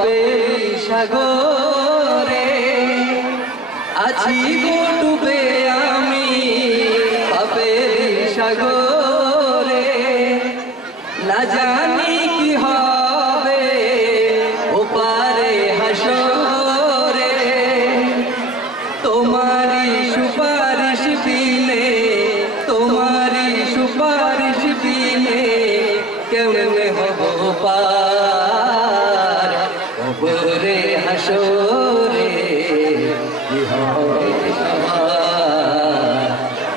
পাপের সাগরে আছি গো ডুবে আমি পাপের সাগরে না জানি কি হবে ওপারে হাসরে তোমারি সুপারিশ বিনে তোমারি সুপারিশ বিনে কেমনে হব পার কবরে হাসরে কি হবে সবার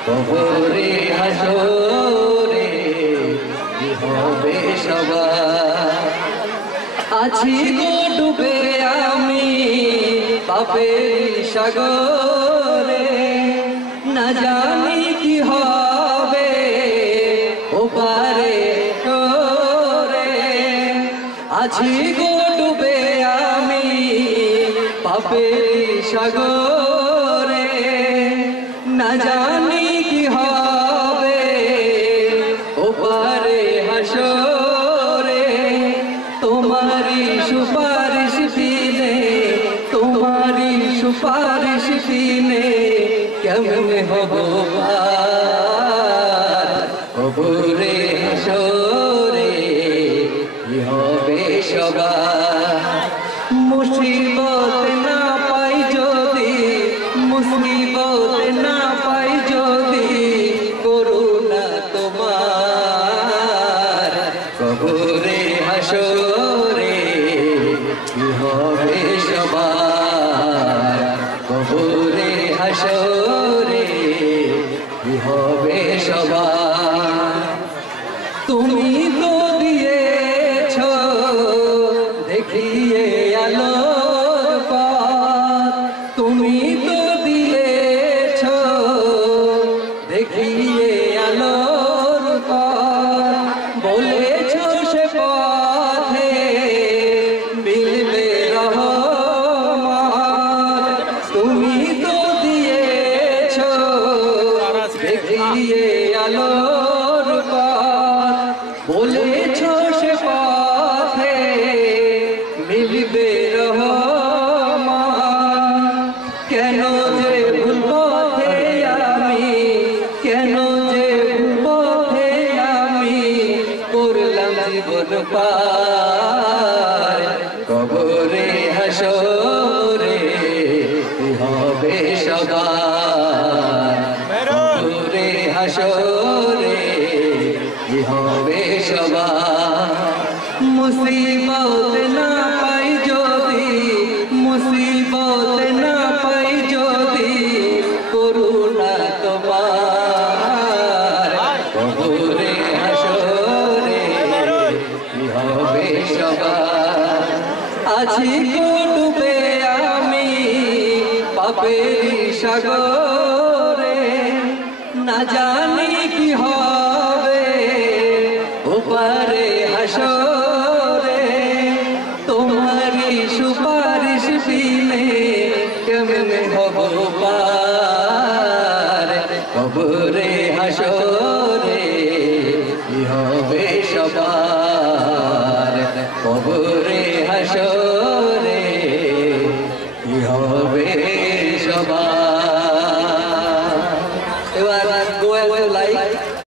কবরে হাসরে কি হবে সবার আছি গো ডুবে আমি পাপের সাগরে না জানি কি হবে ওপারে আছি গো ডুবে আমি পাপের সাগরে না জানি কি হবে ওপারে হাসরে তোমারি সুপারিশ বিনে তোমারি সুপারিশ বিনে কেমনে হব পার কবরে হাসরে কি হবে সবার মুসিবত না পাই যদি মুসিবত না পাই যদি করুণা তোমার কবরে হাসরে কি হবে সবার কবরে হাসরে কি হবে সবার তুমি তো দিয়েছ দেখিয়ে আলোর পথ তুমি তো দিয়েছ দেখিয়ে আলোর পথ বলেছ সে পথে মিলবে রহমত তুমি তো দিয়েছ দেখিয়ে আলোর পথ বলেছ সে পথে মিলবে রহমত কেন যে ভুল পথে আমি কেন যে ভুল পথে আমি করলাম জীবন পার কবরে হাসরে কি হবে সবার কবরে হাসরে কি হবে সবার মুসিবত না পাই যদি মুসিবত না পাই যদি করুণা তোমার কবরে হাসরে কি হবে সবার আছি গো ডুবে আমি পাপের সাগরে না জানি কি হবে ওপারে হাসরে তোমারি সুপারিশ বিনে কেমনে হব পার কবরে হাসরে কি হবে সবার।